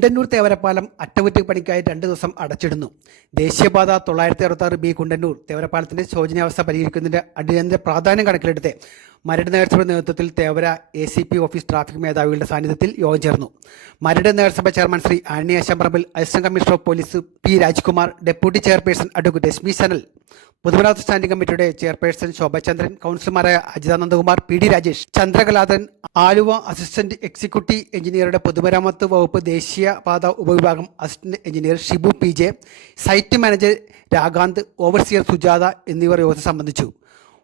കുണ്ടന്നൂർ തേവരപ്പാലം അറ്റകുറ്റപ്പണിക്കായി 2 ദിവസം അടച്ചിടുന്നു. ദേശീയപാത 966B കുണ്ടന്നൂർ തേവരപ്പാലത്തിന്റെ ശോചനീയാവസ്ഥ പരിഹരിക്കുന്നതിന്റെ അടിയന്തര പ്രാധാന്യം കണക്കിലെടുത്ത് മരട് നഗരസഭ നേതൃത്വത്തിൽ തേവര ACP ഓഫീസ് ട്രാഫിക് മേധാവികളുടെ സാന്നിധ്യത്തിൽ യോഗം ചേർന്നു. മരട് നഗരസഭ chairman Shri Antony Ashamparambil, assistant commissioner of police P Rajkumar, deputy chairperson advocate Esmi Sanal, പൊതുമരാമത്ത് സ്റ്റാൻഡിംഗ് കമ്മിറ്റിയുടെ ചെയർപേഴ്സൺ ശോഭചന്ദ്രൻ, കൗൺസിലർമാരായ Ajithanandakumar, PD Rajesh, Chandrakaladharan, Aluva assistant executive എഞ്ചിനീയറുടെ പൊതുമരാമത്ത് വകുപ്പ് ദേശീയപാത ഉപവിഭാഗം assistant engineer Shibu PJ, site manager Raganth, overseer Sujatha എന്നിവർ യോഗത്തിൽ സംബന്ധിച്ചു.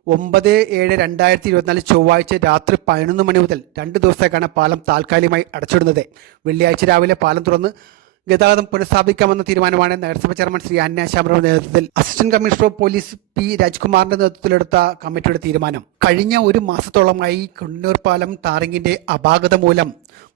9/7/2024 ചൊവ്വാഴ്ച രാത്രി 11 മണി മുതൽ 2 ദിവസത്തേക്കാണ് പാലം താൽക്കാലികമായി അടച്ചിടുന്നത്. വെള്ളിയാഴ്ച രാവിലെ പാലം തുറന്ന് ഗതാഗതം പുനഃസ്ഥാപിക്കാമെന്ന തീരുമാനമാണ് നഗരസഭ ചെയർമാൻ ശ്രീ ആന്റണി ആശാമ്പറമ്പിന്റെ നേതൃത്വത്തിൽ assistant commissioner of police P രാജ്കുമാറിന്റെ നേതൃത്വത്തിലെടുത്ത കമ്മിറ്റിയുടെ തീരുമാനം. കഴിഞ്ഞ 1 മാസത്തോളമായി കുണ്ടന്നൂർ പാലം ടാറിങ്ങിന്റെ അപാകത മൂലം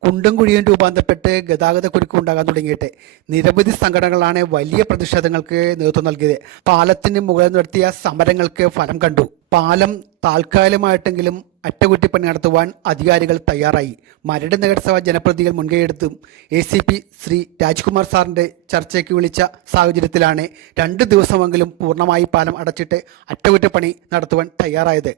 കുണ്ടും കുഴിയും രൂപാന്തരപ്പെട്ട് ഗതാഗത കുരുക്ക് ഉണ്ടാകാൻ തുടങ്ങിയിട്ട് നിരവധി സംഘടനകളാണ് വലിയ പ്രതിഷേധങ്ങൾക്ക് നേതൃത്വം നൽകിയത്. പാലത്തിന് മുകളിൽ നടത്തിയ സമരങ്ങൾക്ക് ഫലം കണ്ടു. പാലം താൽക്കാലികമായിട്ടെങ്കിലും അറ്റകുറ്റപ്പണി നടത്തുവാൻ അധികാരികൾ തയ്യാറായി. മരട് നഗരസഭ ജനപ്രതിനിധികൾ മുൻകൈയെടുത്തും ACP ശ്രീ രാജ്കുമാർ സാറിന്റെ ചർച്ചയ്ക്ക് വിളിച്ച സാഹചര്യത്തിലാണ് 2 ദിവസമെങ്കിലും പൂർണ്ണമായി പാലം അടച്ചിട്ട് അറ്റകുറ്റപ്പണി നടത്തുവാൻ തയ്യാറായത്.